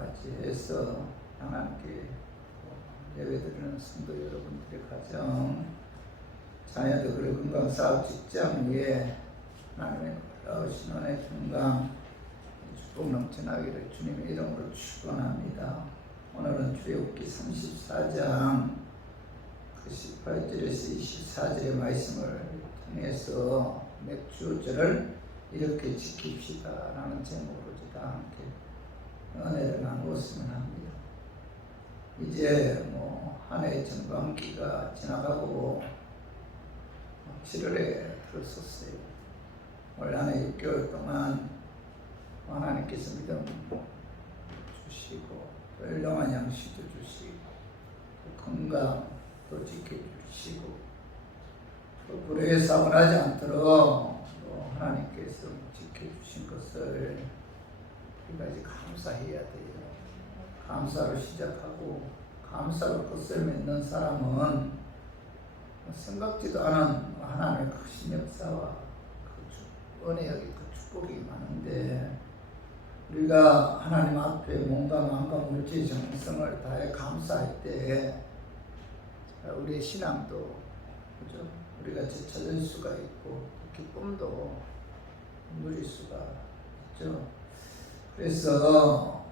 맞이해서 하나님께 예배드리는 성도 여러분들의 가정, 자녀들 그리고 건강사업 직장 위에 하나님의 놀라우신 은혜 평강 축복 넘쳐나기를 주님의 이름으로 축원합니다. 오늘은 출애굽기 34장 18절에서 24절의 말씀을 통해서 맥주절을 이렇게 지킵시다 라는 제목으로 다 함께 은혜를 나누었으면 합니다. 이제 한 해의 전반기가 지나가고 7월에 들어섰어요. 올 한 해 6개월 동안 하나님께서 믿음 주시고 또 일용한 양식도 주시고 또 건강도 지켜주시고 또 불의의 사고를 하지 않도록 또 하나님께서 지켜주신 것을 우리가 감사해야 돼요. 감사로 시작하고 감사로 끝을 맺는 사람은 생각지도 않은 하나님의 크신 역사와 그 은혜의 그 축복이 많은데 우리가 하나님 앞에 몸과 마음과 물질 정성을 다해 감사할 때 우리의 신앙도 그죠? 우리가 되찾을 수가 있고 기쁨도 누릴 수가 있죠. 그래서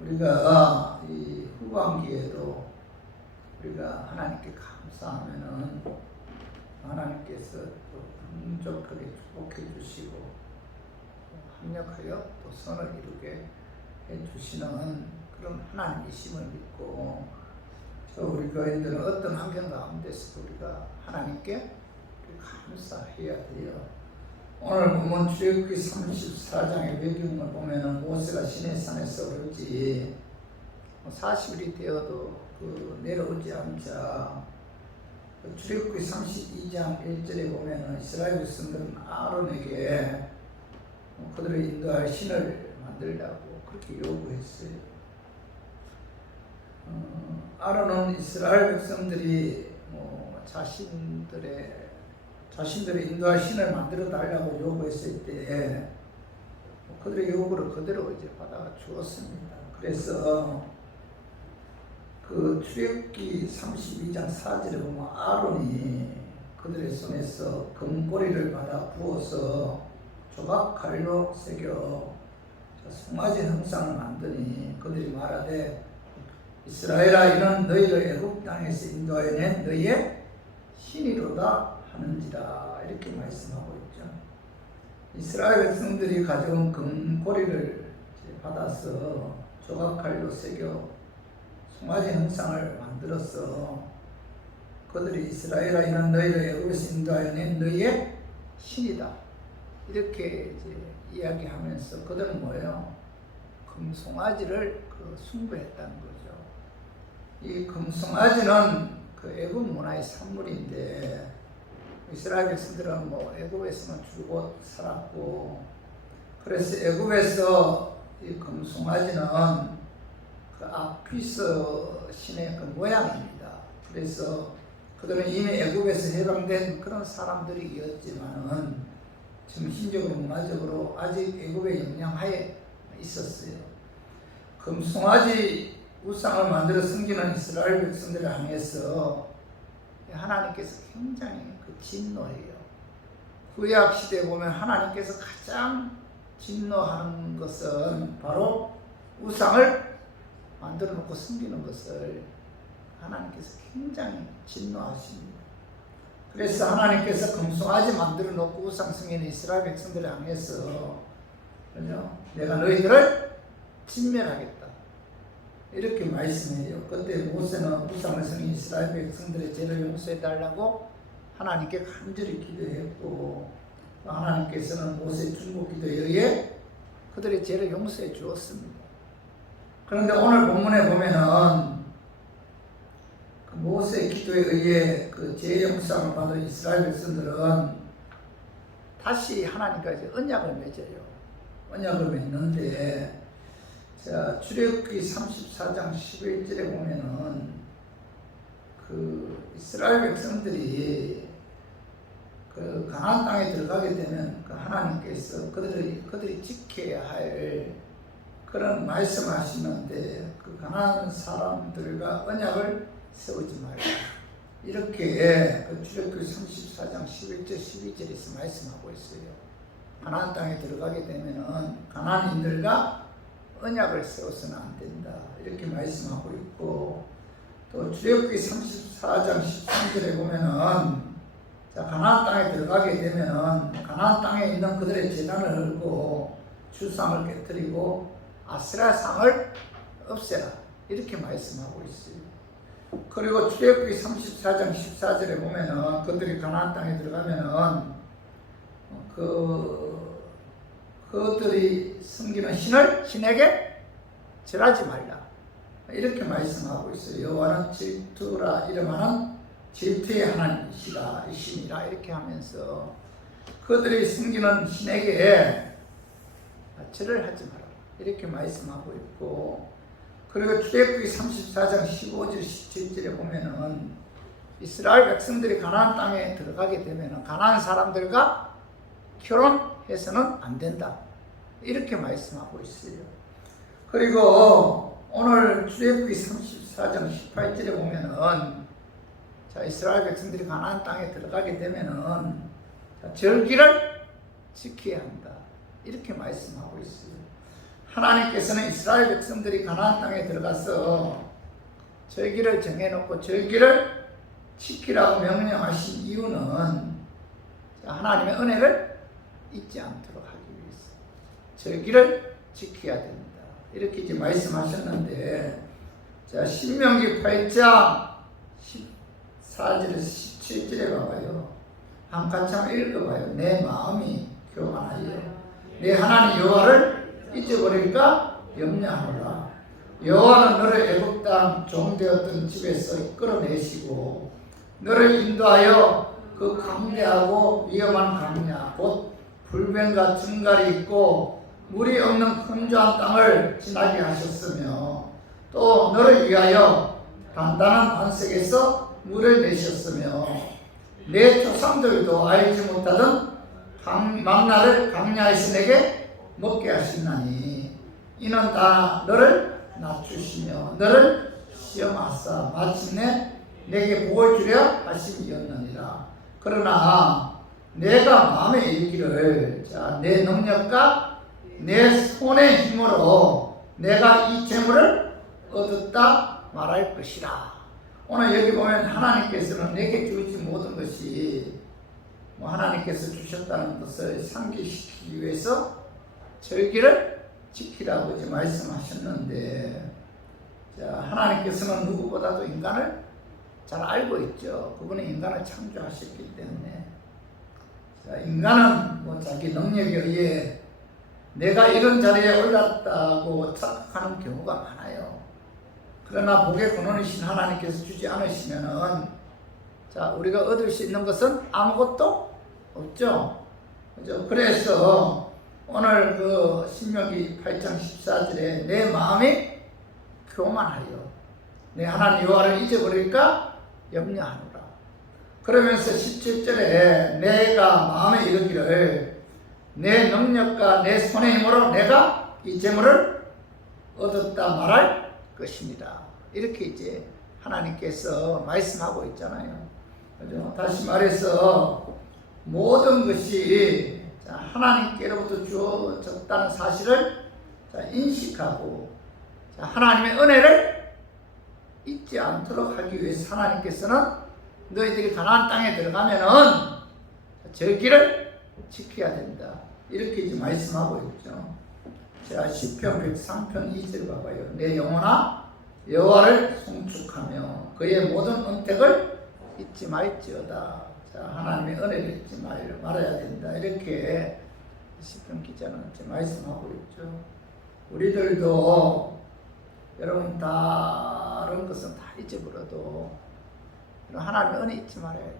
우리가 이 후반기에도 우리가 하나님께 감사하면은 하나님께서 또 풍족하게 축복해 주시고 합력하여 또 선을 이루게 해 주시는 그런 하나님이심을 믿고 우리 교인들은 어떤 환경 가운데서도 우리가 하나님께 감사해야 돼요. 오늘 보면 출애굽기 34장의 배경을 보면은 모세가 시내산에서 오르지 40일이 되어도 내려오지 않자 출애굽기 32장 1절에 보면은 이스라엘 백성들은 아론에게 그들을 인도할 신을 만들라고 그렇게 요구했어요. 아론은 이스라엘 백성들이 자신들의 인도할 신을 만들어 달라고 요구했을 때 그들의 요구를 그대로 이제 받아 주었습니다. 그래서 그 출애굽기 32장 4절에 보면 아론이 그들의 손에서 금고리를 받아 부어서 조각칼로 새겨 송아지 형상을 만드니 그들이 말하되 이스라엘아 이는 너희를 애굽 땅에서 인도하여 낸 너희의 신이로다 하는지라 이렇게 말씀하고 있죠. 이스라엘 백성들이 가져온 금고리를 받아서 조각칼로 새겨 송아지 형상을 만들어서 그들이 이스라엘아 이는 너희를 애굽에서 인도하여 낸 너희의 신이다 이렇게 이제 이야기하면서 그들은 뭐예요? 금송아지를 숭배했다는 거죠. 이 금송아지는 그 애굽 문화의 산물인데 이스라엘 백성들은 애굽에서만 줄곧 살았고 그래서 애굽에서 이 금송아지는 그 아피스 신의 그 모양입니다. 그래서 그들은 이미 애굽에서 해방된 그런 사람들이었지만은 정신적으로 문화적으로 아직 애굽의 영향하에 있었어요. 금송아지 우상을 만들어 섬기는 이스라엘 백성들을 향해서 하나님께서 굉장히 진노해요. 구약 시대에 보면 하나님께서 가장 진노하는 것은 바로 우상을 만들어 놓고 섬기는 것을 하나님께서 굉장히 진노하십니다. 그래서 하나님께서 금송아지 만들어 놓고 우상 섬기는 이스라엘 백성들을 향해서 내가 너희들을 진멸하겠다 이렇게 말씀해요. 그때 모세는 우상을 섬긴 이스라엘 백성들의 죄를 용서해 달라고 하나님께 간절히 기도했고 하나님께서는 모세의 중보 기도에 의해 그들의 죄를 용서해 주었습니다. 그런데 오늘 본문에 보면은 그 모세의 기도에 의해 그 죄 용서를 받은 이스라엘 백성들은 다시 하나님과 이제 언약을 맺어요. 언약을 맺는데 자, 출애굽기 34장 11절에 보면은 그 이스라엘 백성들이 그 가나안 땅에 들어가게 되면 그 하나님께서 그들이 지켜야 할 그런 말씀하시는데 그 가난한 사람들과 언약을 세우지 말라. 이렇게 그 출애굽기 34장 11절 12절에서 말씀하고 있어요. 가나안 땅에 들어가게 되면은 가나안인들과 언약을 세워서는 안 된다. 이렇게 말씀하고 있고, 또 출애굽기 34장 13절에 보면은 자, 가나안 땅에 들어가게 되면은 가나안 땅에 있는 그들의 제단을 헐고 주상을 깨뜨리고 아세라 상을 없애라. 이렇게 말씀하고 있어요. 그리고 출애굽기 34장 14절에 보면은 그들이 가나안 땅에 들어가면은 그들이 섬기는 신에게 절하지 말라. 이렇게 말씀하고 있어요. 여호와는 질투라 이름하는 질투의 하나님이시라 이신이라 이렇게 하면서 그들이 섬기는 신에게 절을 하지 마라. 이렇게 말씀하고 있고, 그리고 출애굽기 34장 15절 17절에 보면은 이스라엘 백성들이 가나안 땅에 들어가게 되면은 가나안 사람들과 결혼해서는 안 된다. 이렇게 말씀하고 있어요. 그리고 오늘 출애굽기 34장 18절에 보면은 자, 이스라엘 백성들이 가나안 땅에 들어가게 되면은 자, 절기를 지켜야 한다. 이렇게 말씀하고 있어요. 하나님께서는 이스라엘 백성들이 가나안 땅에 들어가서 절기를 정해놓고 절기를 지키라고 명령하신 이유는 하나님의 은혜를 잊지 않도록 하기 위해서 절기를 지켜야 됩니다. 이렇게 이제 말씀하셨는데, 자, 신명기 8장 14절에서 17절에 가봐요. 한 같이 한번 읽어봐요. 내 마음이 교만하여 내 하나님 여호와를 잊어버릴까 염려하노라. 여호와는 너를 애굽 땅 종되었던 집에서 끌어내시고 너를 인도하여 그 강대하고 위험한 강야 곧 불변과 증갈이 있고 물이 없는 건조한 땅을 지나게 하셨으며, 또 너를 위하여 단단한 반석에서 물을 내셨으며 내 조상들도 알지 못하던 망나를 강야에서 내게 먹게 하시나니 이는 다 너를 낮추시며 너를 시험하사 마침내 내게 복을 주려 하심이었느니라. 그러나 내가 마음에 이르기를 자, 내 능력과 내 손의 힘으로 내가 이 재물을 얻었다 말할 것이라. 오늘 여기 보면 하나님께서는 내게 주신 모든 것이 하나님께서 주셨다는 것을 상기시키기 위해서 절기를 지키라고 이제 말씀하셨는데, 자, 하나님께서는 누구보다도 인간을 잘 알고 있죠. 그분은 인간을 창조하셨기 때문에. 자, 인간은 자기 능력에 의해 내가 이런 자리에 올랐다고 착각하는 경우가 많아요. 그러나 복의 근원이신 하나님께서 주지 않으시면은 자, 우리가 얻을 수 있는 것은 아무것도 없죠. 그죠? 그래서 오늘 그 신명기 8장 14절에 내 마음이 교만하여 내 하나님 여호와를 잊어버릴까 염려하노라. 그러면서 17절에 내가 마음에 이르기를 내 능력과 내 손의 힘으로 내가 이 재물을 얻었다 말할 것입니다. 이렇게 이제 하나님께서 말씀하고 있잖아요. 그죠? 다시 말해서 모든 것이 하나님께로부터 주어졌다는 사실을 인식하고 하나님의 은혜를 잊지 않도록 하기 위해서 하나님께서는 너희들이 가나안 땅에 들어가면은 절기를 지켜야 된다. 이렇게 이제 말씀하고 있죠. 자, 시편 103편 2절 봐봐요. 내 영혼아 여호와를 송축하며 그의 모든 은택을 잊지 말지어다. 자, 하나님의 은혜를 잊지 말아야 된다. 이렇게 시편 기자는 이제 말씀하고 있죠. 우리들도 여러분 다른 것은 다 잊어버려도 하나님의 은혜 잊지 말아야 돼요.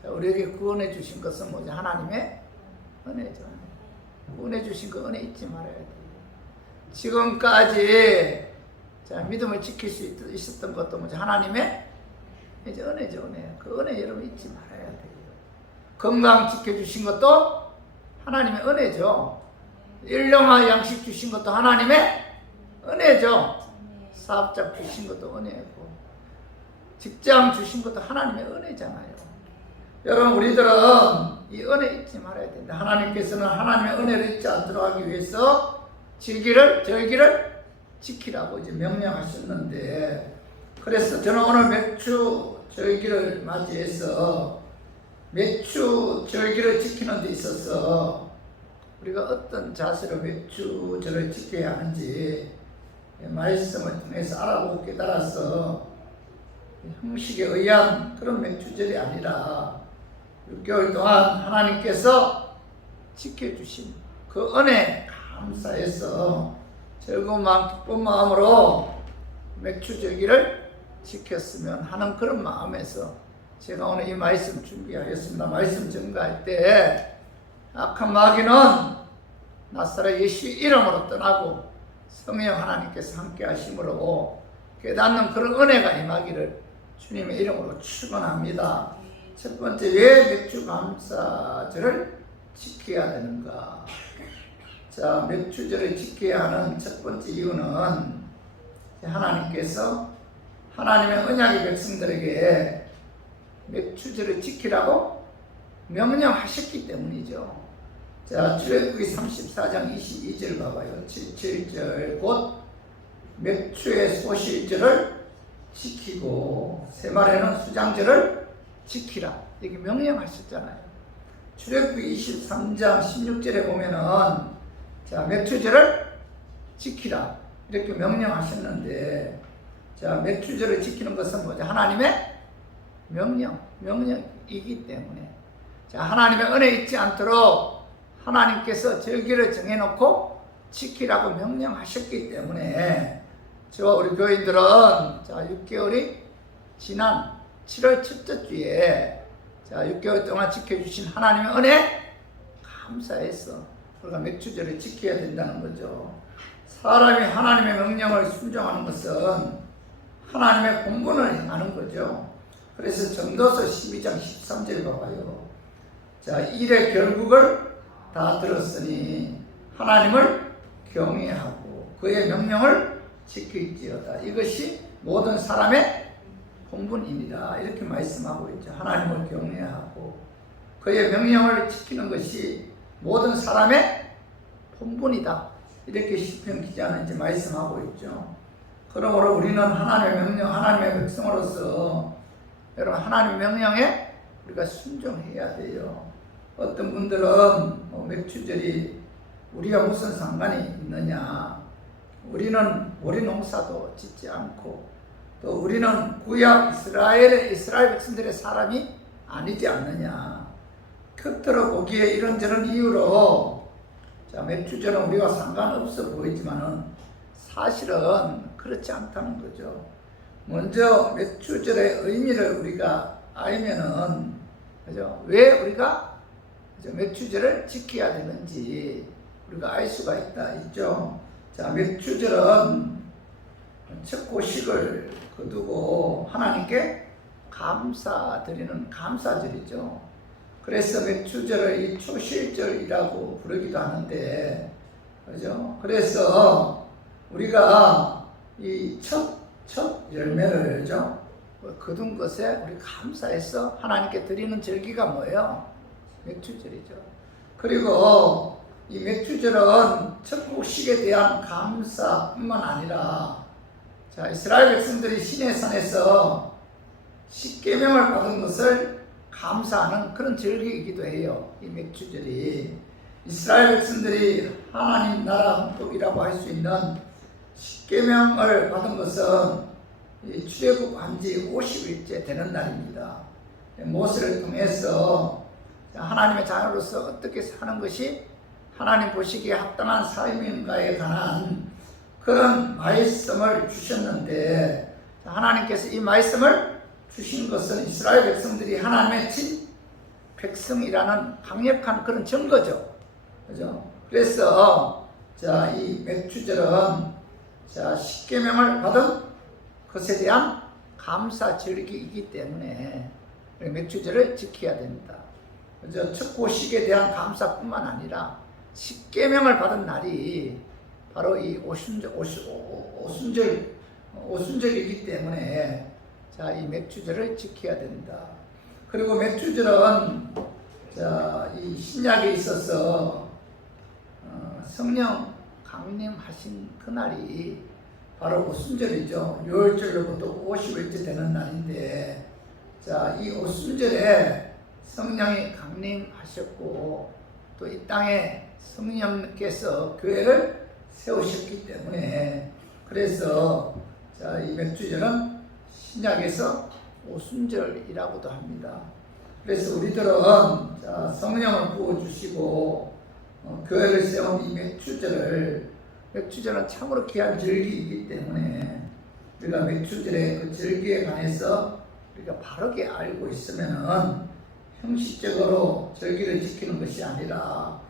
자, 우리에게 구원해 주신 것은 뭐지? 하나님의 은혜죠. 구원해 주신 그 은혜 잊지 말아야 돼요. 지금까지 자, 믿음을 지킬 수 있었던 것도 뭐지? 하나님의 이제 은혜죠, 은혜. 그 은혜 여러분 잊지 말아야 돼요. 건강 지켜주신 것도 하나님의 은혜죠. 일용할 양식 주신 것도 하나님의 은혜죠. 사업자 주신 것도 은혜고, 직장 주신 것도 하나님의 은혜잖아요. 여러분, 우리들은 이 은혜 잊지 말아야 된다. 하나님께서는 하나님의 은혜를 잊지 않도록 하기 위해서 절기를 지키라고 이제 명령하셨는데, 그래서 저는 오늘 맥주 절기를 맞이해서 맥주 절기를 지키는 데 있어서 우리가 어떤 자세로 맥주절을 지켜야 하는지 말씀을 통해서 알아보고 깨달아서 형식에 의한 그런 맥주절이 아니라 6개월 동안 하나님께서 지켜주신 그 은혜 감사해서 즐거운 마음, 기쁜 마음으로 맥주절기를 지켰으면 하는 그런 마음에서 제가 오늘 이 말씀 준비하였습니다. 말씀 전가할 때 악한 마귀는 나사렛 예수 이름으로 떠나고 성령 하나님께서 함께 하심으로 깨닫는 그런 은혜가 임하기를 주님의 이름으로 축원합니다. 첫 번째, 왜 맥주 감사절을 지켜야 되는가? 자, 맥주절을 지켜야 하는 첫 번째 이유는 하나님께서 하나님의 언약의 백성들에게 맥주절을 지키라고 명령하셨기 때문이죠. 자, 출애굽기 34장 22절 봐봐요. 7절 곧 맥주의 소실절을 지키고 세말에는 수장절을 지키라, 이렇게 명령하셨잖아요. 출애굽기 23장 16절에 보면은 자, 맥주절을 지키라 이렇게 명령하셨는데, 자, 맥주절을 지키는 것은 뭐죠? 하나님의 명령이기 때문에, 자, 하나님의 은혜 잊지 않도록 하나님께서 절기를 정해놓고 지키라고 명령하셨기 때문에 저와 우리 교인들은 자, 6개월이 지난 7월 첫째 주에 자, 6개월 동안 지켜주신 하나님의 은혜 감사해서 우리가 맥주절을 지켜야 된다는 거죠. 사람이 하나님의 명령을 순종하는 것은 하나님의 본분을 행하는 거죠. 그래서 전도서 12장 13절 봐봐요. 자, 일의 결국을 다 들었으니 하나님을 경외하고 그의 명령을 지킬지어다. 이것이 모든 사람의 본분이니라. 이렇게 말씀하고 있죠. 하나님을 경외하고 그의 명령을 지키는 것이 모든 사람의 본분이다. 이렇게 시편 기자는 이제 말씀하고 있죠. 그러므로 우리는 하나님의 명령, 하나님의 백성으로서 여러분 하나님의 명령에 우리가 순종해야 돼요. 어떤 분들은 맥주절이 우리가 무슨 상관이 있느냐, 우리는 모리 농사도 짓지 않고 또 우리는 구약 이스라엘 백성들의 사람이 아니지 않느냐, 겉으로 보기에 이런저런 이유로 자, 맥주절은 우리가 상관없어 보이지만은 사실은 그렇지 않다는 거죠. 먼저 맥주절의 의미를 우리가 알면은, 그죠? 왜 우리가 맥주절을 지켜야 되는지 우리가 알 수가 있죠. 자, 맥주절은 첫 고식을 거두고 하나님께 감사드리는 감사절이죠. 그래서 맥주절을 이 초실절이라고 부르기도 하는데, 그죠? 그래서 우리가 이 첫 열매를 거둔 것에 우리 감사해서 하나님께 드리는 절기가 뭐예요? 맥주절이죠. 그리고 이 맥주절은 첫 곡식에 대한 감사뿐만 아니라 자, 이스라엘 백성들이 시내산에서 십계명을 받은 것을 감사하는 그런 절기이기도 해요. 이 맥주절이 이스라엘 백성들이 하나님 나라 헌법이라고 할 수 있는 십계명을 받은 것은 출애굽한 지 50일째 되는 날입니다. 모세를 통해서 하나님의 자녀로서 어떻게 사는 것이 하나님 보시기에 합당한 삶인가에 관한 그런 말씀을 주셨는데, 하나님께서 이 말씀을 주신 것은 이스라엘 백성들이 하나님의 친 백성이라는 강력한 그런 증거죠. 그죠? 그래서 자, 이 맥주절은 자, 십계명을 받은 것에 대한 감사 절기이기 때문에 맥주절을 지켜야 됩니다. 그죠? 첫 고식에 대한 감사뿐만 아니라 십계명을 받은 날이 바로 이 오순절이기 때문에 자, 이 맥주절을 지켜야 된다. 그리고 맥주절은 자, 이 신약에 있어서 성령 강림하신 그날이 바로 오순절이죠. 6월절로부터 50일째 되는 날인데, 자, 이 오순절에 성령이 강림하셨고 또 이 땅에 성령께서 교회를 세우셨기 때문에, 그래서 자, 이 맥주절은 신약에서 오순절이라고도 합니다. 그래서 우리들은 자, 성령을 부어주시고 교회를 세운 이 맥주절은 참으로 귀한 절기이기 때문에 우리가 맥주절의 그 절기에 관해서 우리가 바르게 알고 있으면은 형식적으로 절기를 지키는 것이 아니라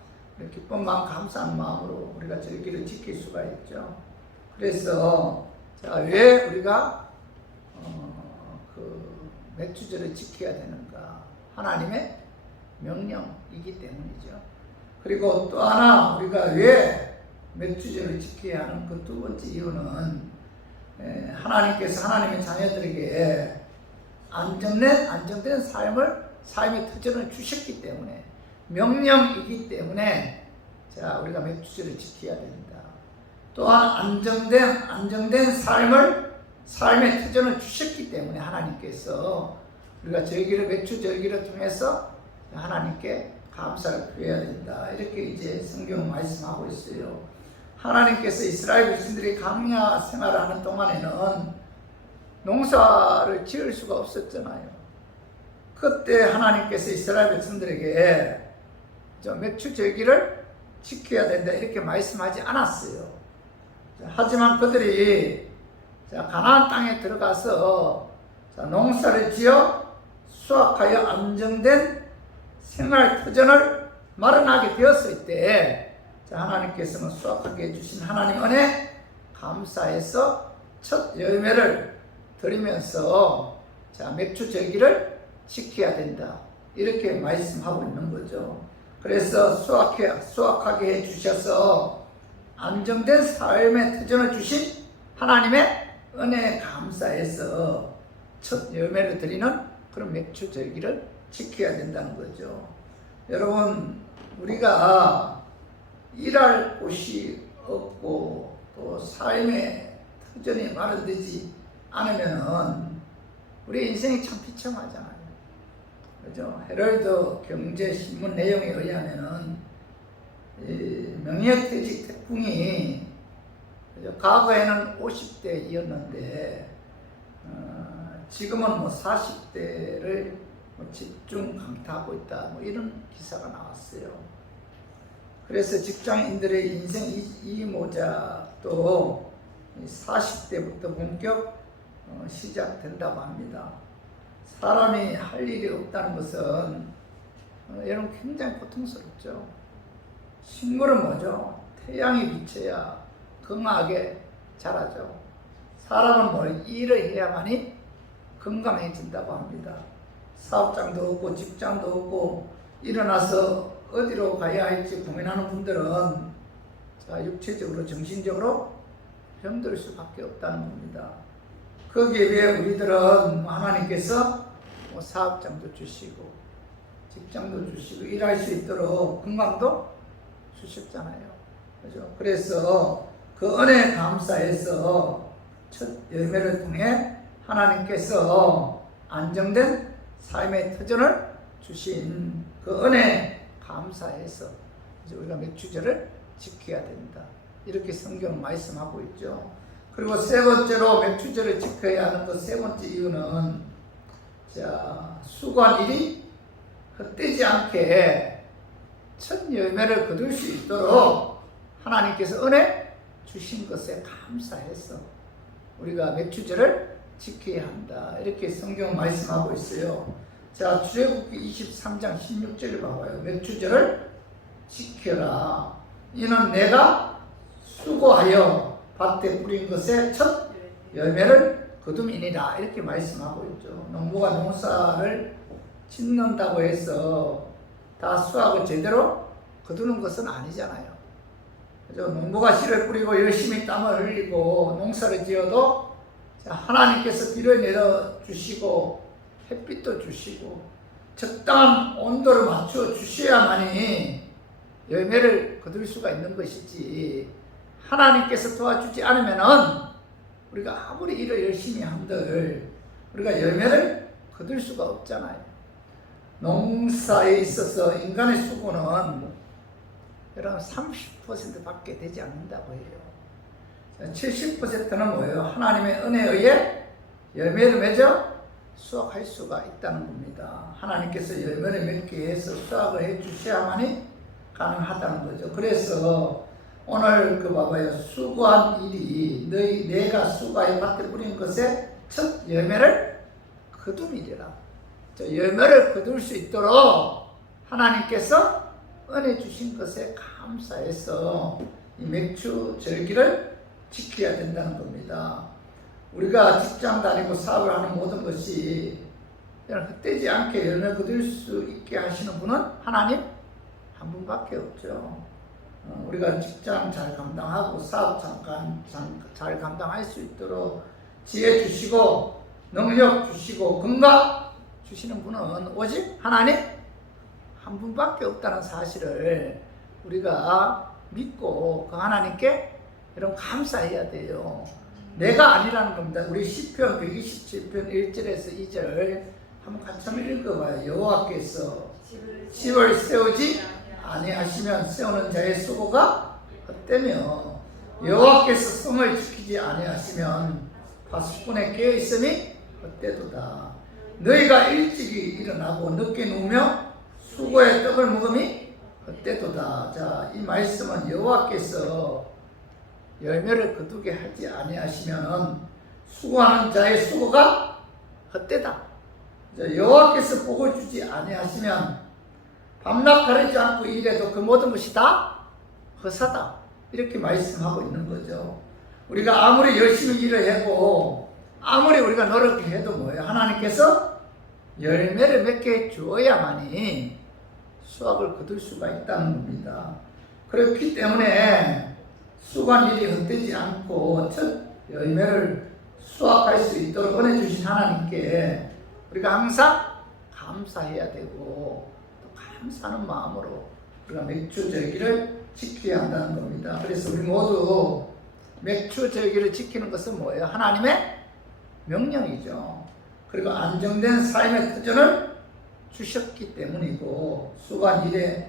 기쁜 마음, 감사한 마음으로 우리가 절기를 지킬 수가 있죠. 그래서 자, 왜 우리가 그 맥주절을 지켜야 되는가? 하나님의 명령이기 때문이죠. 그리고 또 하나 우리가 왜 맥주절을 지켜야 하는 그 두 번째 이유는 하나님께서 하나님의 자녀들에게 안정된 삶의 터전을 주셨기 때문에, 명령이기 때문에 자, 우리가 맥주절을 지켜야 된다. 또한 안정된 삶의 터전을 주셨기 때문에 하나님께서 우리가 맥주절기를 통해서 하나님께 감사를 표해야 된다. 이렇게 이제 성경은 말씀하고 있어요. 하나님께서 이스라엘 백성들이 광야 생활을 하는 동안에는 농사를 지을 수가 없었잖아요. 그때 하나님께서 이스라엘 백성들에게 맥주절기를 지켜야 된다 이렇게 말씀하지 않았어요. 하지만 그들이 가나안 땅에 들어가서 농사를 지어 수확하여 안정된 생활 터전을 마련하게 되었을 때 하나님께서는 수확하게 해주신 하나님 은혜 감사해서 첫 열매를 드리면서 맥주절기를 지켜야 된다 이렇게 말씀하고 있는 거죠. 그래서 수확하게 해주셔서 안정된 삶의 터전을 주신 하나님의 은혜에 감사해서 첫 열매를 드리는 그런 맥주절기를 지켜야 된다는 거죠. 여러분, 우리가 일할 곳이 없고 또 삶의 터전이 마련되지 않으면은 우리 인생이 참 비참하잖아요. 그죠? 헤럴드 경제신문 내용에 의하면은 명예퇴직 태풍이 과거에는 50대였는데 지금은 40대를 집중 강타하고 있다. 이런 기사가 나왔어요. 그래서 직장인들의 인생 이모작도 40대부터 본격 시작된다고 합니다. 사람이 할 일이 없다는 것은 여러분 굉장히 고통스럽죠. 식물은 뭐죠? 태양이 비쳐야 건강하게 자라죠. 사람은 일을 해야만이 건강해진다고 합니다. 사업장도 없고 직장도 없고 일어나서 어디로 가야 할지 고민하는 분들은 육체적으로 정신적으로 병들 수밖에 없다는 겁니다. 거기에 비해 우리들은 하나님께서 사업장도 주시고 직장도 주시고 일할 수 있도록 건강도 주셨잖아요. 그죠? 그래서 그 은혜에 감사해서 첫 열매를 통해 하나님께서 안정된 삶의 터전을 주신 그 은혜에 감사해서 이제 우리가 맥주절을 지켜야 된다. 이렇게 성경은 말씀하고 있죠. 그리고 세 번째로 맥주절을 지켜야 하는 그 세 번째 이유는 수고한 일이 헛되지 않게 첫 열매를 거둘 수 있도록 하나님께서 은혜 주신 것에 감사해서 우리가 맥주절을 지켜야 한다. 이렇게 성경은 말씀하고 있어요. 출애굽기 23장 16절을 봐봐요. 맥주절을 지켜라. 이는 내가 수고하여 밭에 뿌린 것의 첫 열매를 거둠이니라. 이렇게 말씀하고 있죠. 농부가 농사를 짓는다고 해서 다 수확을 제대로 거두는 것은 아니잖아요. 그죠? 농부가 씨를 뿌리고 열심히 땀을 흘리고 농사를 지어도 하나님께서 비를 내려 주시고 햇빛도 주시고 적당한 온도를 맞춰 주셔야만이 열매를 거둘 수가 있는 것이지, 하나님께서 도와주지 않으면은 우리가 아무리 일을 열심히 한들 우리가 열매를 거둘 수가 없잖아요. 농사에 있어서 인간의 수고는 여러분 30%밖에 되지 않는다고 해요. 70%는 뭐예요? 하나님의 은혜에 의해 열매를 맺어 수확할 수가 있다는 겁니다. 하나님께서 열매를 맺게 해서 수확을 해 주셔야만이 가능하다는 거죠. 그래서 오늘 봐봐요. 수고한 일이 내가 수고의 밭에 뿌린 것에 첫 열매를 거둠이리라. 열매를 거둘 수 있도록 하나님께서 은혜 주신 것에 감사해서 이 맥주 절기를 지켜야 된다는 겁니다. 우리가 직장 다니고 사업을 하는 모든 것이 헛되지 않게 열매 거둘 수 있게 하시는 분은 하나님 한 분밖에 없죠. 우리가 직장 잘 감당하고 사업 잘 감당할 수 있도록 지혜 주시고 능력 주시고 건강 주시는 분은 오직 하나님 한 분밖에 없다는 사실을 우리가 믿고 그 하나님께 여러분 감사해야 돼요. 내가 아니라는 겁니다. 우리 시편 127편 1절에서 2절 한번 같이 한번 읽어봐요. 여호와께서 집을 세우지 아니하시면 세우는 자의 수고가 헛되며 여호와께서 성을 지키지 아니하시면 파수꾼의 깨어있음이 헛되도다. 너희가 일찍이 일어나고 늦게 누우며 수고의 떡을 먹음이 헛되도다. 자, 이 말씀은 여호와께서 열매를 거두게 하지 아니하시면 수고하는 자의 수고가 헛되다. 여호와께서 복을 주지 아니하시면 밤낮 가리지 않고 일해도 그 모든 것이 다 허사다. 이렇게 말씀하고 있는 거죠. 우리가 아무리 열심히 일을 하고 아무리 우리가 노력해도 뭐예요? 하나님께서 열매를 맺게 주어야만이 수확을 거둘 수가 있다는 겁니다. 그렇기 때문에 수고한 일이 헛되지 않고 첫 열매를 수확할 수 있도록 은혜 주신 하나님께 우리가 항상 감사해야 되고 또 감사하는 마음으로 우리가 맥주 절기를 지켜야 한다는 겁니다. 그래서 우리 모두 맥주 절기를 지키는 것은 뭐예요? 하나님의 명령이죠. 그리고 안정된 삶의 터전을 주셨기 때문이고 수고한 일이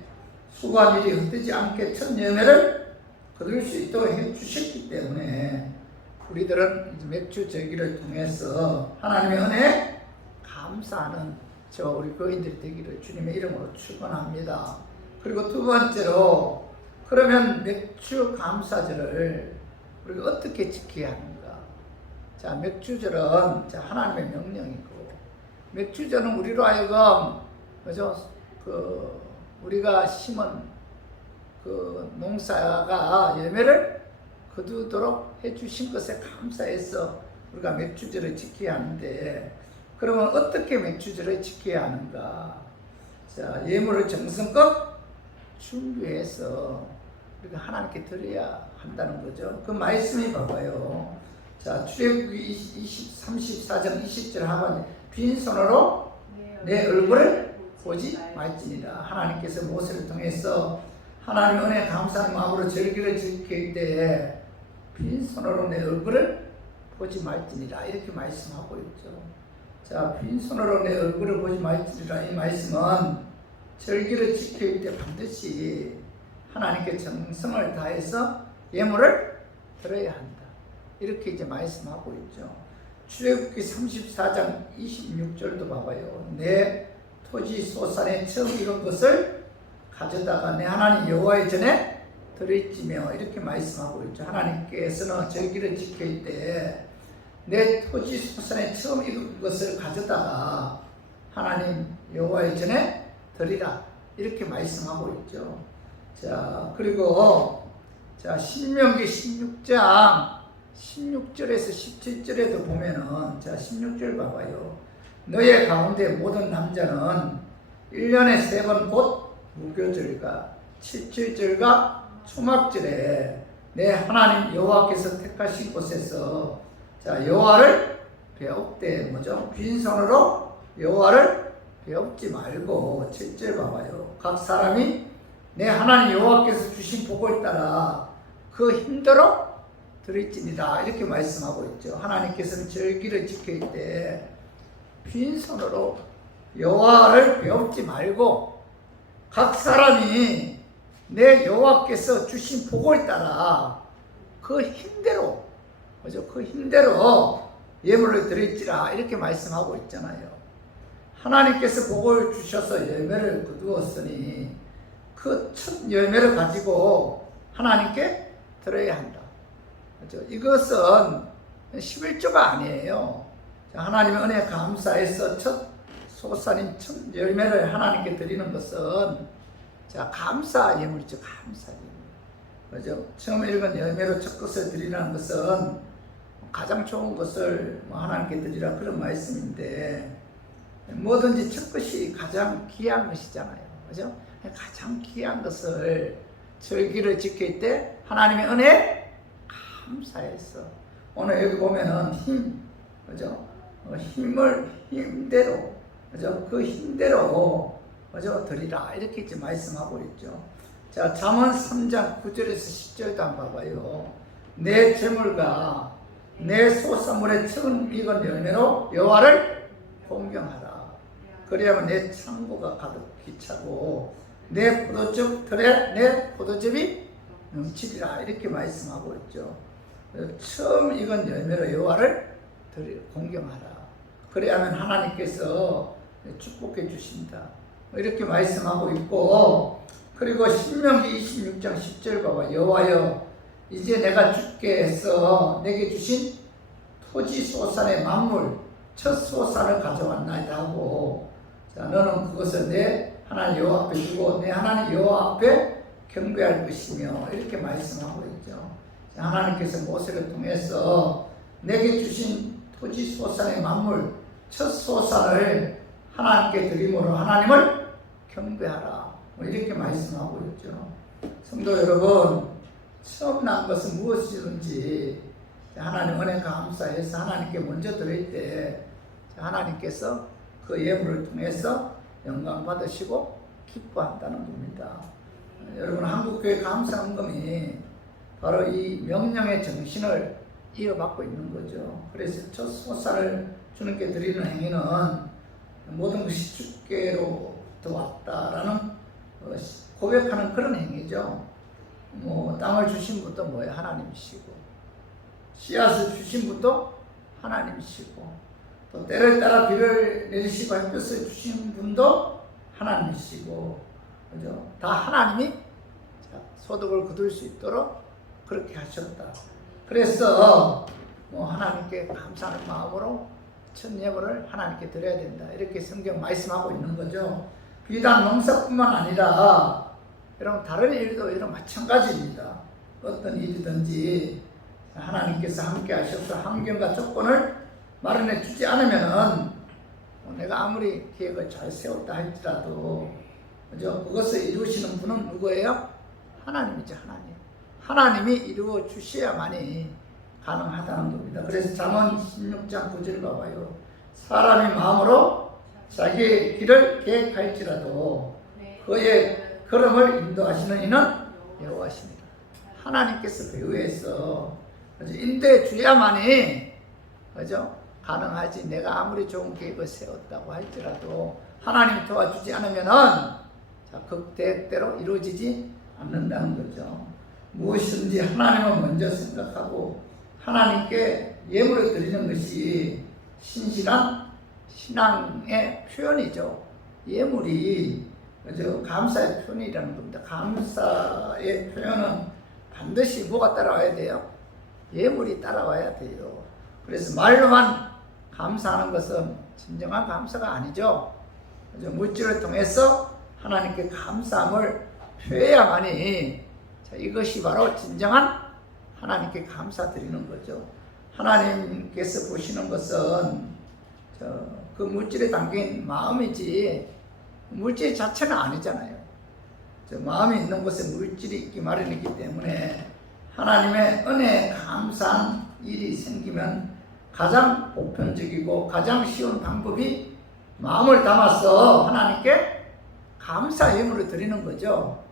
헛되지 않게 첫 열매를 거둘 수 있도록 해주셨기 때문에 우리들은 맥주 절기를 통해서 하나님의 은혜에 감사하는 우리 교인들이 되기를 주님의 이름으로 축원합니다. 그리고 두 번째로, 그러면 맥주 감사절을 우리가 어떻게 지켜야 하는가? 자, 맥주절은 하나님의 명령이고, 맥주절은 우리로 하여금 그죠? 우리가 심은 농사가 열매를 거두도록 해주신 것에 감사해서 우리가 맥주절을 지켜야 하는데, 그러면 어떻게 맥주절을 지켜야 하는가? 자, 예물을 정성껏 준비해서 우리가 하나님께 드려야 한다는 거죠. 그 말씀이 봐봐요. 자, 출애굽기 34장 20절 하반에 빈손으로 내 얼굴을 보지 말지니라. 하나님께서 모세를 통해서 하나님 은혜 감사하는 마음으로 절기를 지킬 때에 빈손으로 내 얼굴을 보지 말지니라. 이렇게 말씀하고 있죠. 자, 빈손으로 내 얼굴을 보지 말지니라. 이 말씀은 절기를 지킬 때 반드시 하나님께 정성을 다해서 예물을 드려야 한다. 이렇게 이제 말씀하고 있죠. 출애굽기 34장 26절도 봐봐요. 내 토지 소산에 처음 익은 것을 가져다가 내 하나님 여호와의 전에 드릴지며, 이렇게 말씀하고 있죠. 하나님께서는 절기를 지킬 때 내 토지 소산에 처음 익은 것을 가져다가 하나님 여호와의 전에 드리라. 이렇게 말씀하고 있죠. 자, 그리고 신명기 16장 16절에서 17절에도 보면은, 자, 16절 봐봐요. 너의 가운데 모든 남자는 1년에 3번 곧 무교절과 7절과 초막절에 내 하나님 여호와께서 택하신 곳에서 자 여호와를 배웁되 뭐죠? 빈손으로 여호와를 배웁지 말고 7절 봐봐요. 각 사람이 내 하나님 여호와께서 주신 복을 따라 그 힘대로 드릴지니라 이렇게 말씀하고 있죠. 하나님께서는 절기를 지킬 때 빈손으로 여호와를 배웁지 말고 각 사람이 내 여호와께서 주신 복을 따라 그 힘대로 그죠? 그 힘대로 예물을 드릴지라 이렇게 말씀하고 있잖아요. 하나님께서 복을 주셔서 열매를 거두었으니 그 첫 열매를 가지고 하나님께 드려야 한다. 그죠? 이것은 11조가 아니에요. 하나님의 은혜에 감사해서 첫 소산인 첫 열매를 하나님께 드리는 것은 자 감사 예물이죠. 감사 예물. 그죠? 처음 읽은 열매로 첫 것을 드리라는 것은 가장 좋은 것을 하나님께 드리라 그런 말씀인데 뭐든지 첫 것이 가장 귀한 것이잖아요. 그죠? 가장 귀한 것을 절기를 지킬 때 하나님의 은혜에 감사해서 오늘 여기 보면은 힘, 그죠? 힘대로, 그죠? 그 힘대로, 그죠? 드리라. 이렇게 이제 말씀하고 있죠. 자, 잠언 3장 9절에서 10절도 한번 봐봐요. 내 재물과 내 소산물의 처음 익은 열매로 여호와를 공경하라. 그래야만 내 창고가 가득히 차고 내 포도즙 틀에 내 포도즙이 넘치리라. 이렇게 말씀하고 있죠. 처음 익은 열매로 여호와를 공경하라. 그래야만 하나님께서 축복해 주신다. 이렇게 말씀하고 있고 그리고 신명기 26장 10절 봐봐. 여호와여 이제 내가 주께 해서 내게 주신 토지 소산의 만물 첫 소산을 가져왔나이다 하고 자 너는 그것을 내 하나님 여호와 앞에 두고 내 하나님 여호와 앞에 경배할 것이며 이렇게 말씀하고 있죠. 자, 하나님께서 모세를 통해서 내게 주신 토지 소산의 만물 첫 소산을 하나님께 드림으로 하나님을 경배하라. 뭐 이렇게 말씀하고 있죠. 성도 여러분, 처음 난 것은 무엇이든지 하나님 은혜 감사해서 하나님께 먼저 드릴 때 하나님께서 그 예물을 통해서 영광 받으시고 기뻐한다는 겁니다. 여러분, 한국교회 감사헌금이 바로 이 명령의 정신을 이어받고 있는 거죠. 그래서 첫 소산을 주님께 드리는 행위는 모든 것이 주께로부터 왔다라는 고백하는 그런 행위죠. 땅을 주신 분도 뭐예요? 하나님이시고, 씨앗을 주신 분도 하나님이시고, 또 때를 따라 비를 내리시고 햇볕을 주신 분도 하나님이시고, 그죠? 다 하나님이 소득을 거둘 수 있도록 그렇게 하셨다. 그래서 하나님께 감사하는 마음으로 첫 예물을 하나님께 드려야 된다. 이렇게 성경 말씀하고 있는 거죠. 비단 농사뿐만 아니라 여러분 다른 일도 이런 마찬가지입니다. 어떤 일이든지 하나님께서 함께 하셔서 환경과 조건을 마련해 주지 않으면은 내가 아무리 계획을 잘 세웠다 할지라도 그죠? 그것을 이루시는 분은 누구예요? 하나님이죠. 하나님이 이루어 주셔야만이 가능하다는 겁니다. 그래서 잠언 16장 9절 봐봐요. 사람이 마음으로 자기의 길을 계획할지라도 그의 걸음을 인도하시는 이는 여호와시니라. 하나님께서 배후에서 인도해 주야만이 그죠? 가능하지. 내가 아무리 좋은 계획을 세웠다고 할지라도 하나님이 도와주지 않으면은 그 계획대로 이루어지지 않는다는 거죠. 무엇이든지 하나님을 먼저 생각하고 하나님께 예물을 드리는 것이 신실한 신앙의 표현이죠. 예물이 그죠? 감사의 표현이라는 겁니다. 감사의 표현은 반드시 뭐가 따라와야 돼요? 예물이 따라와야 돼요. 그래서 말로만 감사하는 것은 진정한 감사가 아니죠. 그죠? 물질을 통해서 하나님께 감사함을 표해야만이 이것이 바로 진정한 하나님께 감사드리는 거죠. 하나님께서 보시는 것은 그 물질에 담긴 마음이지 물질 자체는 아니잖아요. 마음이 있는 곳에 물질이 있기 마련이기 때문에 하나님의 은혜에 감사한 일이 생기면 가장 보편적이고 가장 쉬운 방법이 마음을 담아서 하나님께 감사 예물을 드리는 거죠.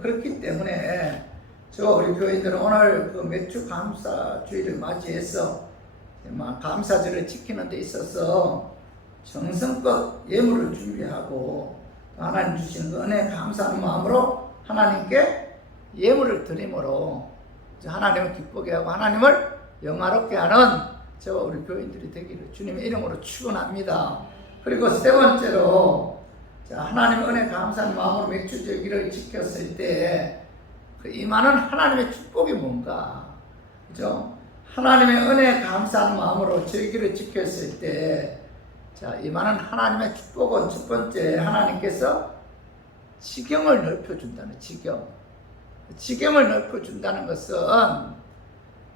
그렇기 때문에 우리 교인들은 오늘 그 매주 감사주의를 맞이해서 감사절을 지키는 데 있어서 정성껏 예물을 준비하고 하나님 주시는 그 은혜에 감사하는 마음으로 하나님께 예물을 드림으로 하나님을 기쁘게 하고 하나님을 영화롭게 하는 저와 우리 교인들이 되기를 주님의 이름으로 축원합니다. 그리고 세 번째로 하나님의 은혜 감사하는 마음으로 맥주절기를 지켰을 때 그 임하는 하나님의 축복이 뭔가, 그죠? 하나님의 은혜에 감사하는 마음으로 절기를 지켰을 때 임하는 하나님의 축복은 첫 번째, 하나님께서 지경을 넓혀준다는 지경을 넓혀준다는 것은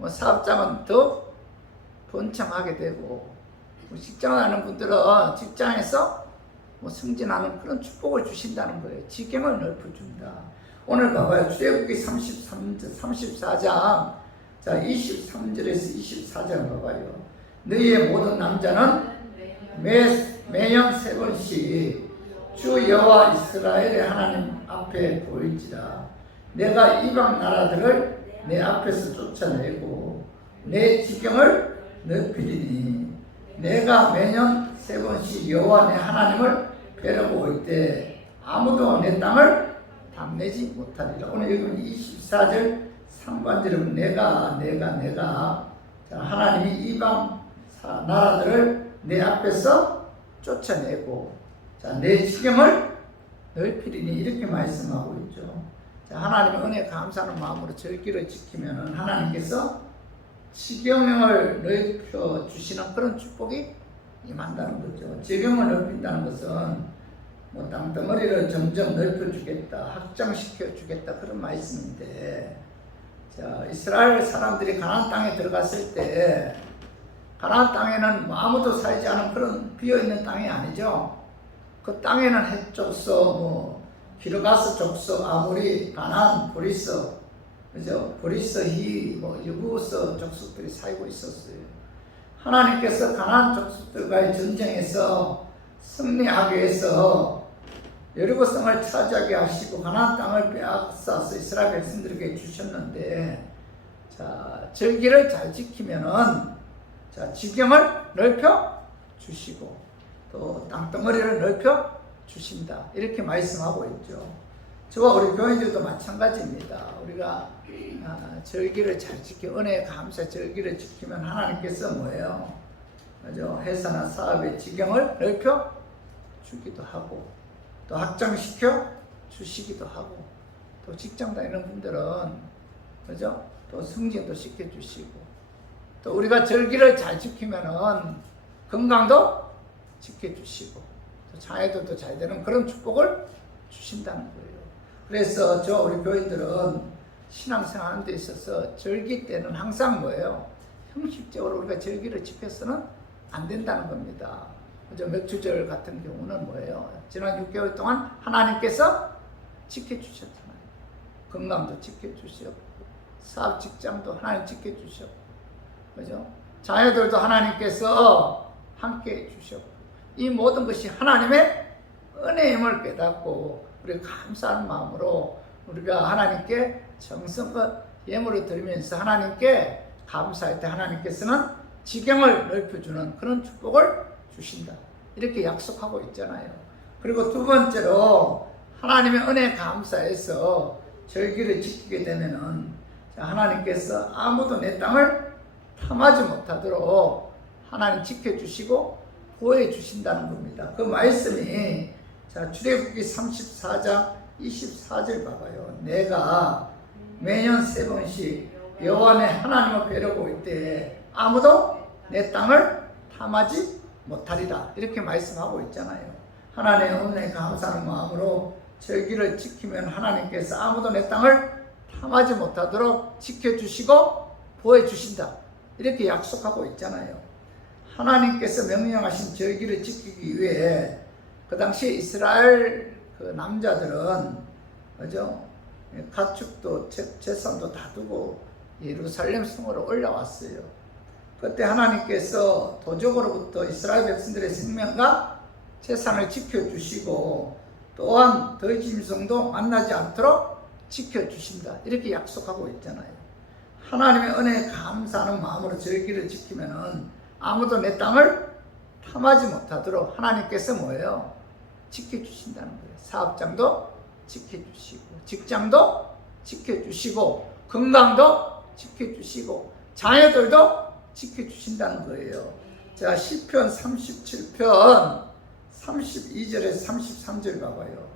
사업장은 더 번창하게 되고 직장을 하는 분들은 직장에서 승진하는 그런 축복을 주신다는 거예요. 지경을 넓혀준다. 오늘 봐봐요. 출애굽기 34장 23절에서 24절 봐봐요. 너희의 모든 남자는 매년 3번씩 주 여호와 이스라엘의 하나님 앞에 보일지라. 내가 이방 나라들을 내 앞에서 쫓아내고 내 지경을 넓히리니 내가 매년 3번씩 여호와 내 하나님을 뵈려고 올 때 아무도 내 땅을 탐내지 못하리라. 오늘 여기 24절 상반절은 내가 하나님이 이방 나라들을 내 앞에서 쫓아내고 내 지경을 넓히리니 이렇게 말씀하고 있죠. 하나님의 은혜 감사하는 마음으로 절기를 지키면 하나님께서 지경을 넓혀 주시는 그런 축복이 임한다는 거죠. 지경을 넓힌다는 것은 땅덩어리를 점점 넓혀 주겠다, 확장시켜 주겠다 그런 말씀인데, 이스라엘 사람들이 가나안 땅에 들어갔을 때 가나안 땅에는 아무도 살지 않은 그런 비어있는 땅이 아니죠. 그 땅에는 헷족서, 기르가스 족속, 아모리, 가나안, 브리스, 그죠? 브리스, 히, 여부스 족속들이 살고 있었어요. 하나님께서 가나안 족속들과의 전쟁에서 승리하기 위해서 여리고성을 차지하게 하시고 가나안 땅을 빼앗아서 이스라엘 백성들에게 주셨는데, 절기를 잘 지키면은 지경을 넓혀 주시고 또 땅덩어리를 넓혀 주신다 이렇게 말씀하고 있죠. 저와 우리 교인들도 마찬가지입니다. 우리가 절기를 잘 지켜 은혜에 감사 절기를 지키면 하나님께서 뭐예요? 맞아, 회사나 사업의 지경을 넓혀 주기도 하고 또 확장시켜 주시기도 하고 또 직장 다니는 분들은 그죠? 또 승진도 시켜 주시고 또 우리가 절기를 잘 지키면은 건강도 지켜 주시고 또 자녀들도 잘 되는 그런 축복을 주신다는 거예요. 그래서 우리 교인들은 신앙생활 하는 데 있어서 절기 때는 항상 뭐예요? 형식적으로 우리가 절기를 지켜서는 안 된다는 겁니다. 맥주절 같은 경우는 뭐예요? 지난 6개월 동안 하나님께서 지켜주셨잖아요. 건강도 지켜주셨고 사업 직장도 하나님 지켜주셨고 그죠? 자녀들도 하나님께서 함께 해주셨고 이 모든 것이 하나님의 은혜임을 깨닫고 우리가 감사하는 마음으로 우리가 하나님께 정성껏 예물을 드리면서 하나님께 감사할 때 하나님께서는 지경을 넓혀주는 그런 축복을 주신다 이렇게 약속하고 있잖아요. 그리고 두 번째로 하나님의 은혜 감사해서 절기를 지키게 되면은 하나님께서 아무도 내 땅을 탐하지 못하도록 하나님 지켜주시고 보호해 주신다는 겁니다. 그 말씀이 출애굽기 34장 24절 봐봐요. 내가 매년 3번씩 여호와 내 하나님을 뵈려고 올 때 아무도 내 땅을 탐하지 못하리라 이렇게 말씀하고 있잖아요. 하나님의 은혜에 감사하는 마음으로 절기를 지키면 하나님께서 아무도 내 땅을 탐하지 못하도록 지켜주시고 보호해 주신다 이렇게 약속하고 있잖아요. 하나님께서 명령하신 절기를 지키기 위해 그 당시 이스라엘 그 남자들은 그죠? 가축도 재산도 다 두고 예루살렘 성으로 올라왔어요. 그때 하나님께서 도적으로부터 이스라엘 백성들의 생명과 재산을 지켜주시고 또한 더 짐승도 만나지 않도록 지켜주신다. 이렇게 약속하고 있잖아요. 하나님의 은혜에 감사하는 마음으로 절기를 지키면은 아무도 내 땅을 탐하지 못하도록 하나님께서 뭐예요? 지켜주신다는 거예요. 사업장도 지켜주시고, 직장도 지켜주시고, 건강도 지켜주시고, 자녀들도 지켜주신다는 거예요. 자, 시편 37편 32절에 33절 봐봐요.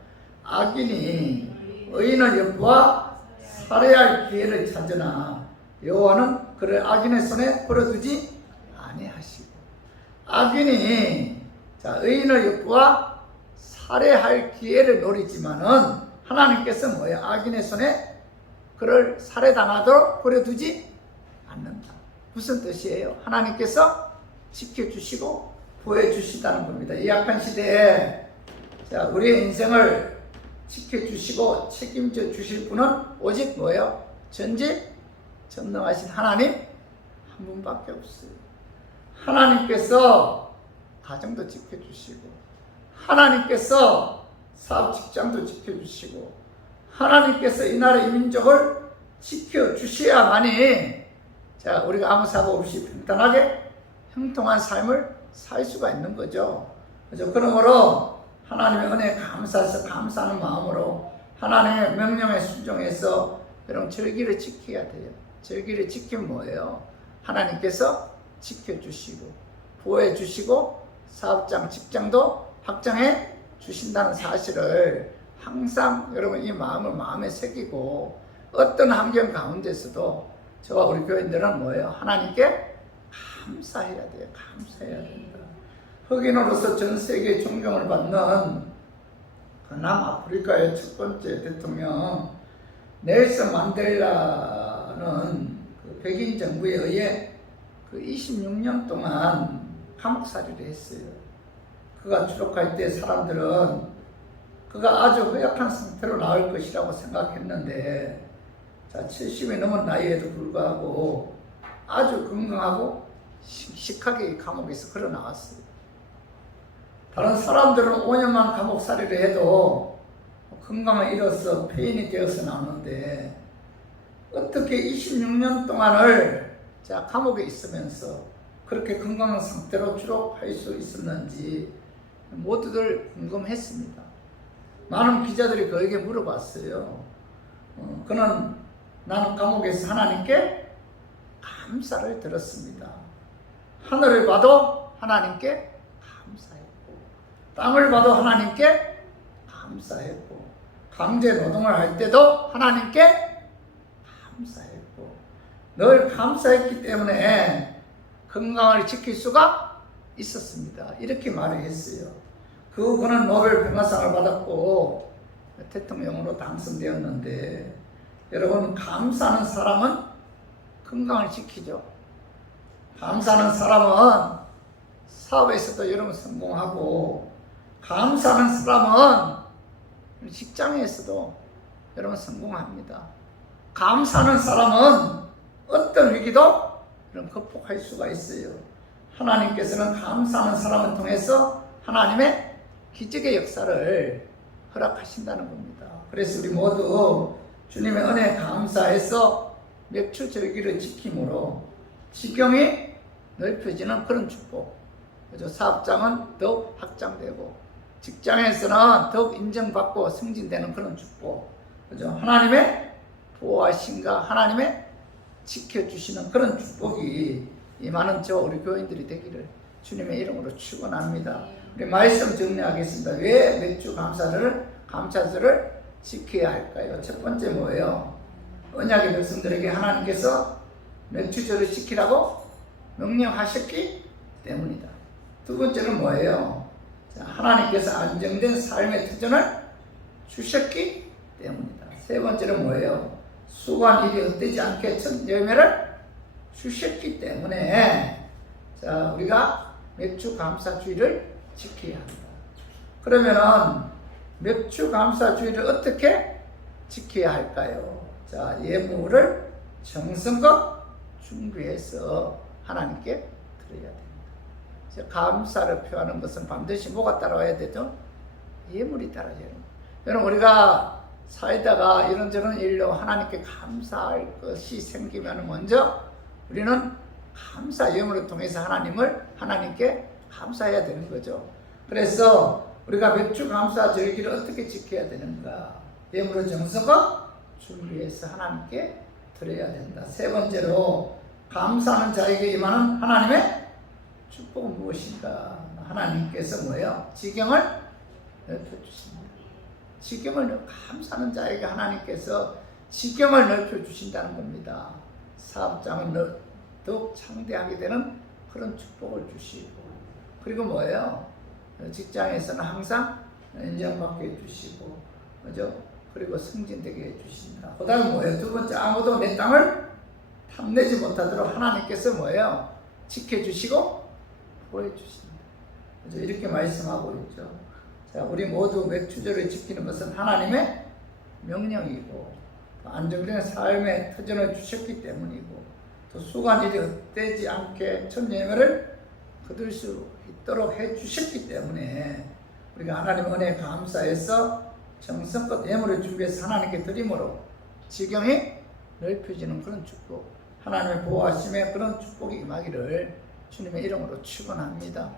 악인이 의인을 엿보아 살해할 기회를 찾으나 여호와는 그를 악인의 손에 버려두지 아니하시고. 악인이 의인을 엿보아 살해할 기회를 노리지만은 하나님께서 뭐예요? 악인의 손에 그를 살해당하도록 버려두지 않는다. 무슨 뜻이에요? 하나님께서 지켜주시고 보호해주시다는 겁니다. 이 악한 시대에 우리의 인생을 지켜주시고 책임져 주실 분은 오직 뭐예요? 전지전능하신 하나님 한 분밖에 없어요. 하나님께서 가정도 지켜주시고, 하나님께서 사업 직장도 지켜주시고, 하나님께서 이 나라 이 민족을 지켜주셔야만이 우리가 아무 사고 없이 평탄하게 형통한 삶을 살 수가 있는 거죠. 그죠? 그러므로 하나님의 은혜에 감사해서 감사하는 마음으로 하나님의 명령에 순종해서 여러분 절기를 지켜야 돼요. 절기를 지키면 뭐예요? 하나님께서 지켜주시고 보호해 주시고 사업장, 직장도 확장해 주신다는 사실을 항상 여러분 이 마음을 마음에 새기고 어떤 환경 가운데서도 저와 우리 교인들은 뭐예요? 하나님께 감사해야 돼요. 감사해야 된다. 흑인으로서 전 세계 존경을 받는 그 남아프리카의 첫 번째 대통령 넬슨 만델라는 그 백인 정부에 의해 그 26년 동안 감옥살이를 했어요. 그가 추록할 때 사람들은 그가 아주 허약한 상태로 나올 것이라고 생각했는데 70이 넘은 나이에도 불구하고 아주 건강하고 씩씩하게 감옥에서 걸어 나왔어요. 다른 사람들은 5년만 감옥살이를 해도 건강을 잃어서 폐인이 되어서 나오는데 어떻게 26년 동안을 감옥에 있으면서 그렇게 건강한 상태로 추록할 수 있었는지 모두들 궁금했습니다. 많은 기자들이 그에게 물어봤어요. 그는 나는 감옥에서 하나님께 감사를 들었습니다. 하늘을 봐도 하나님께 감사했고, 땅을 봐도 하나님께 감사했고, 강제 노동을 할 때도 하나님께 감사했고, 늘 감사했기 때문에 건강을 지킬 수가 있었습니다. 이렇게 말을 했어요. 그는 노벨 평화상을 받았고 대통령으로 당선되었는데, 여러분 감사하는 사람은 건강을 지키죠. 감사하는 사람은 사업에서도 여러분 성공하고, 감사하는 사람은 직장에서도 여러분 성공합니다. 감사하는 사람은 어떤 위기도 여러분 극복할 수가 있어요. 하나님께서는 감사하는 사람을 통해서 하나님의 기적의 역사를 허락하신다는 겁니다. 그래서 우리 모두 주님의 은혜에 감사해서 맥주 절기를 지킴으로 지경이 넓혀지는 그런 축복. 그죠? 사업장은 더욱 확장되고, 직장에서는 더욱 인정받고 승진되는 그런 축복. 그죠? 하나님의 보호하심과 하나님의 지켜주시는 그런 축복이 임하는 저 우리 교인들이 되기를 주님의 이름으로 축원합니다. 우리 말씀 정리하겠습니다. 왜 맥주 감사절을 지켜야 할까요? 첫 번째 뭐예요? 언약의 백성들에게 하나님께서 맥주절을 지키라고 명령하셨기 때문이다. 두 번째는 뭐예요? 하나님께서 안정된 삶의 터전을 주셨기 때문이다. 세 번째는 뭐예요? 수고한 일이 헛되지 않게 첫 열매를 주셨기 때문에 우리가 맥주 감사주의를 지켜야 합니다. 그러면은 맥주 감사주의를 어떻게 지켜야 할까요? 자, 예물을 정성껏 준비해서 하나님께 드려야 됩니다. 감사를 표하는 것은 반드시 뭐가 따라와야 되죠? 예물이 따라야 됩니다. 여러분, 우리가 살다가 이런저런 일로 하나님께 감사할 것이 생기면 먼저 우리는 감사 예물을 통해서 하나님께 감사해야 되는 거죠. 그래서 우리가 맥주 감사 절기를 어떻게 지켜야 되는가? 예물을 정성껏 준비해서 하나님께 드려야 된다. 세 번째로, 감사하는 자에게 임하는 하나님의 축복은 무엇인가? 하나님께서 뭐예요? 지경을 넓혀주십니다. 감사하는 자에게 하나님께서 지경을 넓혀주신다는 겁니다. 사업장을 더욱 창대하게 되는 그런 축복을 주시고, 그리고 뭐예요? 직장에서는 항상 인정받게 해주시고, 그죠? 그리고 승진되게 해주신다. 그 다음에 뭐예요? 두 번째, 아무도 내 땅을 탐내지 못하도록 하나님께서 뭐예요? 지켜주시고 보호해주신다. 그죠? 이렇게 말씀하고 있죠. 자, 우리 모두 맥주절을 지키는 것은 하나님의 명령이고, 안정된 삶의 터전을 주셨기 때문이고, 또 수간일이 헛되지 않게 천년예물을 거둘 수 있도록 해주셨기 때문에 우리가 하나님의 은혜에 감사해서 정성껏 예물을 준비해서 하나님께 드림으로 지경이 넓혀지는 그런 축복, 하나님의 보호하심에 그런 축복이 임하기를 주님의 이름으로 축원합니다.